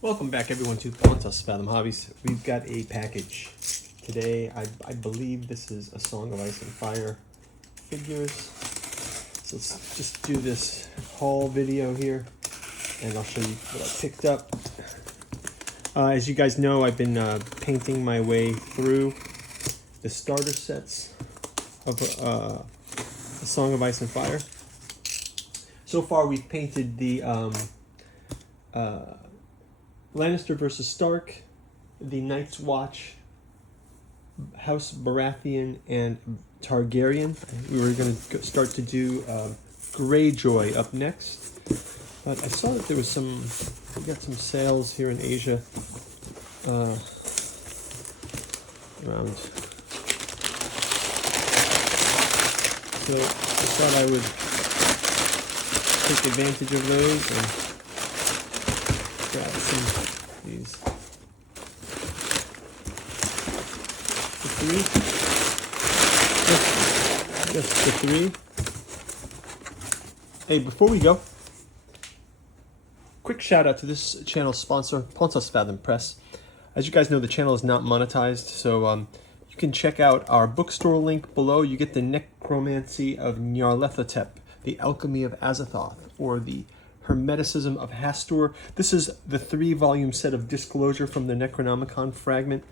Welcome back everyone to Pontus Fathom Hobbies. We've got a package today. I believe this is a Song of Ice and Fire figures. So let's just do this haul video here and I'll show you what I picked up. As you guys know, I've been painting my way through the starter sets of the Song of Ice and Fire. So far we've painted the Lannister versus Stark, the Night's Watch, House Baratheon, and Targaryen. We were going to start to do Greyjoy up next, but I saw that there was we got some sales here in Asia around. So I thought I would take advantage of those and grab some of these. The three? Just the three. Hey, before we go, quick shout out to this channel sponsor, Pontus Fathom Press. As you guys know, the channel is not monetized, so you can check out our bookstore link below. You get the Necromancy of Nyarlathotep, the Alchemy of Azathoth, or the Hermeticism of Hastur. This is the 3-volume set of Disclosure from the Necronomicon fragment.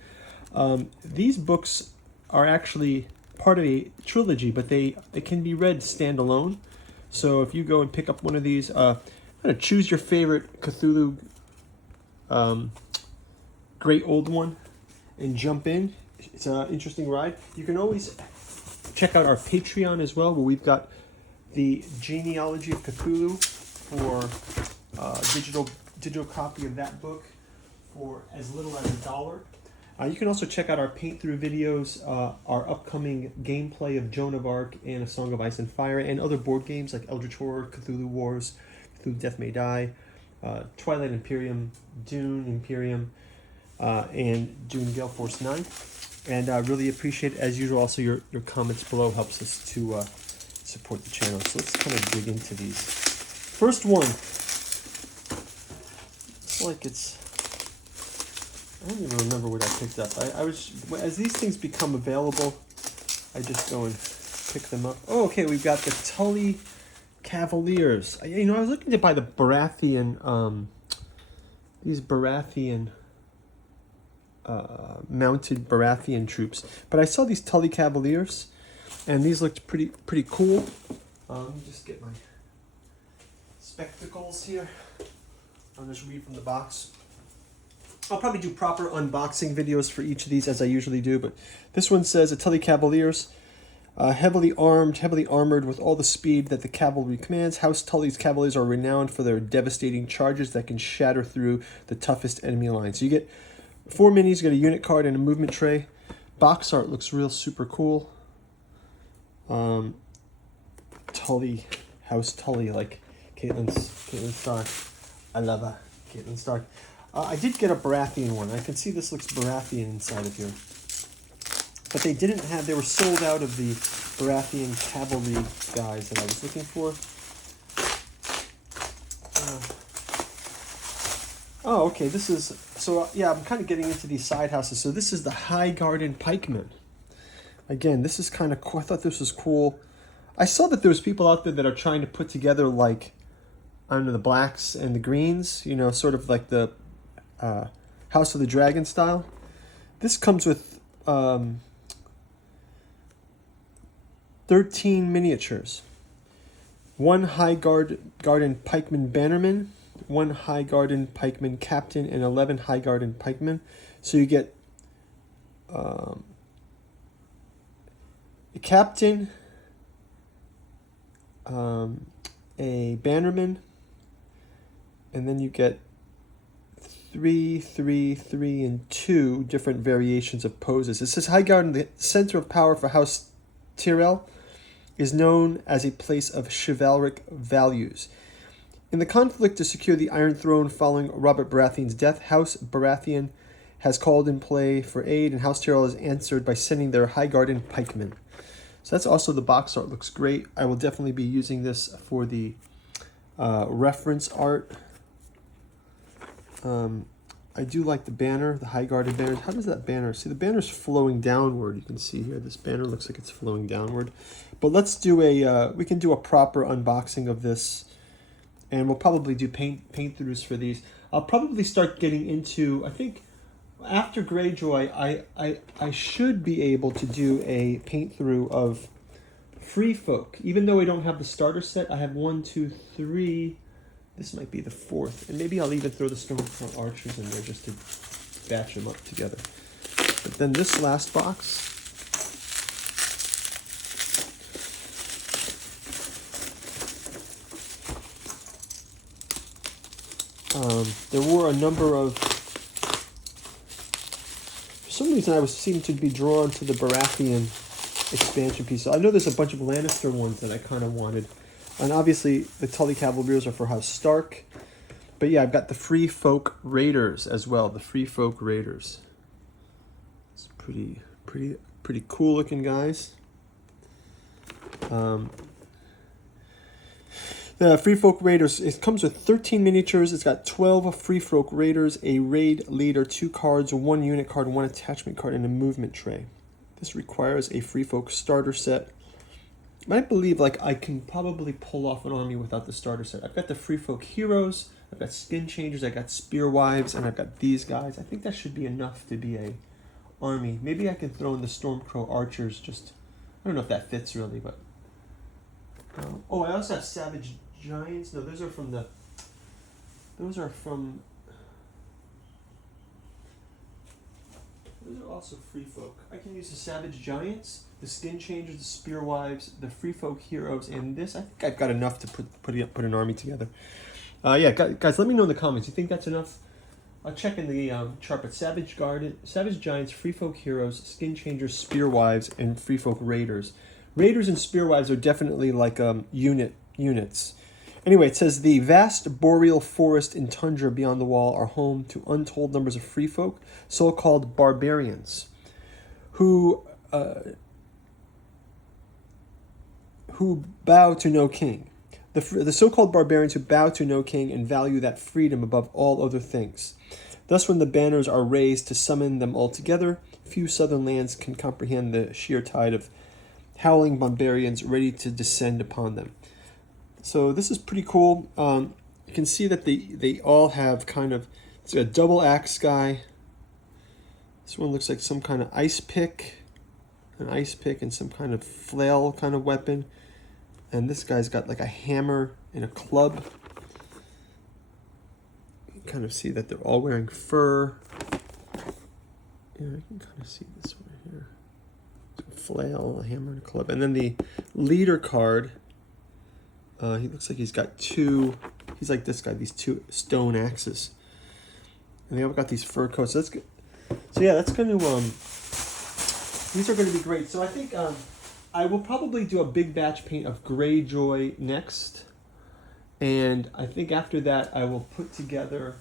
These books are actually part of a trilogy, but they can be read standalone. So if you go and pick up one of these, choose your favorite Cthulhu Great Old One and jump in. It's an interesting ride. You can always check out our Patreon as well, where we've got the Genealogy of Cthulhu for digital copy of that book for as little as $1. You can also check out our paint through videos, our upcoming gameplay of Joan of Arc and A Song of Ice and Fire, and other board games like Eldritch Horror, Cthulhu Wars, Cthulhu Death May Die, Twilight Imperium, Dune Imperium, and Dune Gale Force 9. And I really appreciate, as usual, also your comments below helps us to support the channel. So let's kind of dig into these. First one. It's like I don't even remember what I picked up. I was, as these things become available, I just go and pick them up. Oh, okay, we've got the Tully Cavaliers. I was looking to buy the Baratheon, these Baratheon, mounted Baratheon troops, but I saw these Tully Cavaliers, and these looked pretty cool. Let me just get my spectacles here. I'll just read from the box. I'll probably do proper unboxing videos for each of these as I usually do, but this one says, the Tully Cavaliers, heavily armored with all the speed that the cavalry commands. House Tully's Cavaliers are renowned for their devastating charges that can shatter through the toughest enemy lines. So you get 4 minis, you get a unit card and a movement tray. Box art looks real super cool. Tully, House Tully, like Caitlin Stark. I love her, Caitlin Stark. I did get a Baratheon one. I can see this looks Baratheon inside of here. But they didn't have, they were sold out of the Baratheon cavalry guys that I was looking for. Oh, okay, this is, so yeah, I'm kind of getting into these side houses. So this is the High Garden Pikemen. Again, this is kind of cool. I thought this was cool. I saw that there was people out there that are trying to put together, like, I don't know, the blacks and the greens, sort of like the House of the Dragon style. This comes with 13 miniatures. 1 High Garden Pikeman Bannerman, 1 High Garden Pikeman Captain, and 11 High Garden Pikemen. So you get a captain, a bannerman, and then you get 3, 3, 3, and 2 different variations of poses. It says Highgarden, the center of power for House Tyrell, is known as a place of chivalric values. In the conflict to secure the Iron Throne following Robert Baratheon's death, House Baratheon has called in play for aid, and House Tyrell has answered by sending their Highgarden pikemen. So that's also the box art. Looks great. I will definitely be using this for the reference art. I do like the banner, the high guarded banner. How does that banner? See, the banner's flowing downward. You can see here, this banner looks like it's flowing downward. But let's do a, we can do a proper unboxing of this. And we'll probably do paint throughs for these. I'll probably start getting into, I think, after Greyjoy, I should be able to do a paint through of Free Folk. Even though I don't have the starter set, I have 1, 2, 3. This might be the 4th. And maybe I'll even throw the Stormcrow Archers in there just to batch them up together. But then this last box. There were a number of... For some reason I seemed to be drawn to the Baratheon expansion piece. I know there's a bunch of Lannister ones that I kind of wanted. And obviously, the Tully Cavaliers are for House Stark. But yeah, I've got the Free Folk Raiders as well. The Free Folk Raiders. It's pretty cool looking guys. The Free Folk Raiders, it comes with 13 miniatures. It's got 12 Free Folk Raiders, a raid leader, 2 cards, 1 unit card, 1 attachment card, and a movement tray. This requires a Free Folk starter set. I believe like I can probably pull off an army without the starter set. I've got the Free Folk Heroes, I've got Skin Changers, I've got Spear Wives, and I've got these guys. I think that should be enough to be a army. Maybe I can throw in the Stormcrow Archers. Just, I don't know if that fits really, but... oh, I also have Savage Giants. No, those are from the... Those are also Free Folk. I can use the Savage Giants, the Skin Changers, the Spear Wives, the Free Folk Heroes, and this. I think I've got enough to put an army together. Yeah, guys, let me know in the comments. You think that's enough? I'll check in the chart, but Savage Giants, Free Folk Heroes, Skin Changers, Spear Wives, and Free Folk Raiders. Raiders and Spear Wives are definitely like units. Anyway, it says the vast boreal forest and tundra beyond the wall are home to untold numbers of free folk, so-called barbarians, who bow to no king. The so-called barbarians who bow to no king and value that freedom above all other things. Thus, when the banners are raised to summon them all together, few southern lands can comprehend the sheer tide of howling barbarians ready to descend upon them. So this is pretty cool. You can see that they all have kind of, it's a double axe guy. This one looks like some kind of ice pick, and some kind of flail kind of weapon. And this guy's got like a hammer and a club. You can kind of see that they're all wearing fur. Yeah, I can kind of see this one here. A flail, a hammer, and a club. And then the leader card. He looks like he's got two, he's like this guy, these 2 stone axes. And they all got these fur coats. So that's good. So yeah, that's going to, these are going to be great. So I think I will probably do a big batch paint of Greyjoy next. And I think after that I will put together,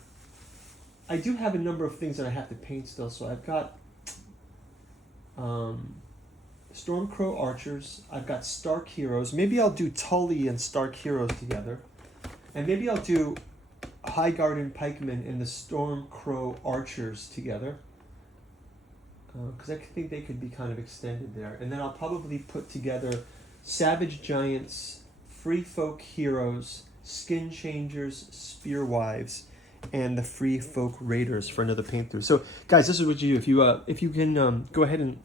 I do have a number of things that I have to paint still. So I've got Stormcrow Archers. I've got Stark Heroes. Maybe I'll do Tully and Stark Heroes together. And maybe I'll do Highgarden Pikemen and the Stormcrow Archers together. Because I think they could be kind of extended there. And then I'll probably put together Savage Giants, Free Folk Heroes, Skin Changers, Spear Wives, and the Free Folk Raiders for another paint through. So guys, this is what you do. If you can go ahead and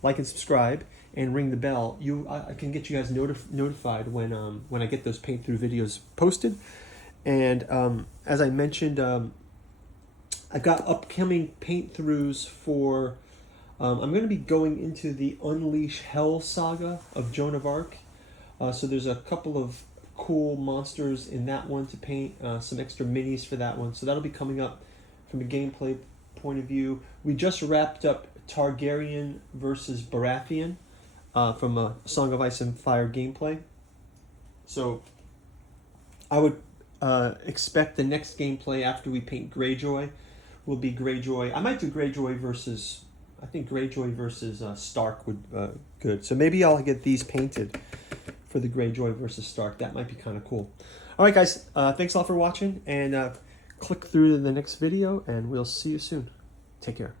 like and subscribe and ring the bell, I can get you guys notified when I get those paint through videos posted. And as I mentioned, I've got upcoming paint throughs for. I'm going to be going into the Unleash Hell saga of Joan of Arc. So there's a couple of cool monsters in that one to paint. Some extra minis for that one. So that'll be coming up from a gameplay point of view. We just wrapped up Targaryen versus Baratheon from a Song of Ice and Fire gameplay. So I would expect the next gameplay after we paint Greyjoy will be Greyjoy. I might do Greyjoy versus, I think Greyjoy versus Stark would good. So maybe I'll get these painted for the Greyjoy versus Stark. That might be kind of cool. All right, guys. Thanks a lot for watching, and click through to the next video, and we'll see you soon. Take care.